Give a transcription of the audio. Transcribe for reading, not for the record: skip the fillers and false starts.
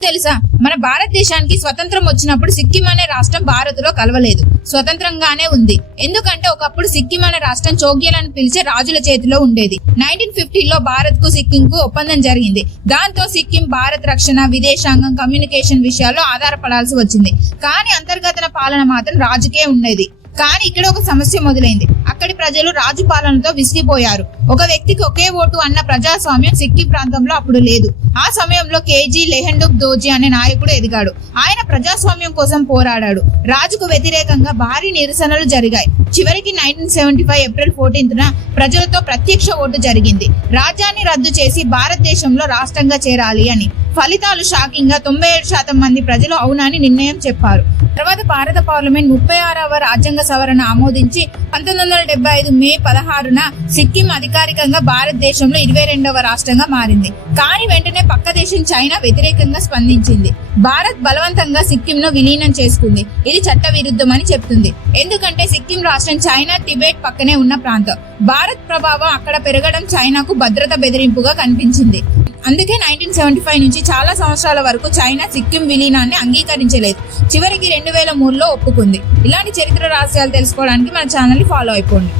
తెలుసా, మన భారతదేశానికి స్వతంత్రం వచ్చినప్పుడు సిక్కిం అనే రాష్ట్రం భారత్లో కలవలేదు, స్వతంత్రంగానే ఉంది. ఎందుకంటే ఒకప్పుడు సిక్కిం అనే రాష్ట్రం చోగ్యల్ అని పిలిచే రాజుల చేతిలో ఉండేది. 1950లో భారత్ కు సిక్కిం కు ఒప్పందం జరిగింది. దాంతో సిక్కిం భారత్ రక్షణ, విదేశాంగం, కమ్యూనికేషన్ విషయాల్లో ఆధారపడాల్సి వచ్చింది. కానీ అంతర్గత పాలన మాత్రం రాజుకే ఉండేది. కానీ ఇక్కడ ఒక సమస్య మొదలైంది. అక్కడి ప్రజలు రాజు పాలనతో విసిగిపోయారు. ఒక వ్యక్తికి ఒకే ఓటు అన్న ప్రజాస్వామ్యం సిక్కిం ప్రాంతంలో అప్పుడు లేదు. ఆ సమయంలో కేజీ లెహెండుక్ దోజీ అనే నాయకుడు ఎదిగాడు. ఆయన ప్రజాస్వామ్యం కోసం పోరాడాడు. రాజుకు వ్యతిరేకంగా భారీ నిరసనలు జరిగాయి. చివరికి 1975 ఏప్రిల్ 14న ప్రజలతో ప్రత్యక్ష ఓటు జరిగింది. రాజ్యాన్ని రద్దు చేసి భారతదేశంలో రాష్ట్రంగా చేరాలి అని. ఫలితాలు షాకింగ్ గా 97% మంది ప్రజలు అవునని నిర్ణయం చెప్పారు. తర్వాత భారత పార్లమెంట్ 36వ రాజ్యాంగ సవరణ ఆమోదించి 1975 మే 16న సిక్కిం అధికారికంగా భారతదేశంలో 22వ రాష్ట్రంగా మారింది. కానీ వెంటనే పక్క దేశం చైనా వ్యతిరేకంగా స్పందించింది. భారత్ బలవంతంగా సిక్కింను విలీనం చేసుకుంది. ఇది చట్ట విరుద్ధమని చెప్తుంది. ఎందుకంటే సిక్కిం రాష్ట్రం చైనా, టిబెట్ పక్కనే ఉన్న ప్రాంతం. భారత్ ప్రభావం అక్కడ పెరగడం చైనాకు భద్రత బెదిరింపుగా కనిపించింది. అందుకే 1975 నుంచి చాలా సంవత్సరాల వరకు చైనా సిక్కిం విలీనాన్ని అంగీకరించలేదు. చివరికి 2003లో ఒప్పుకుంది. ఇలాంటి చరిత్ర రహస్యాలు తెలుసుకోవడానికి మన ఛానల్ని ఫాలో అయిపోండి.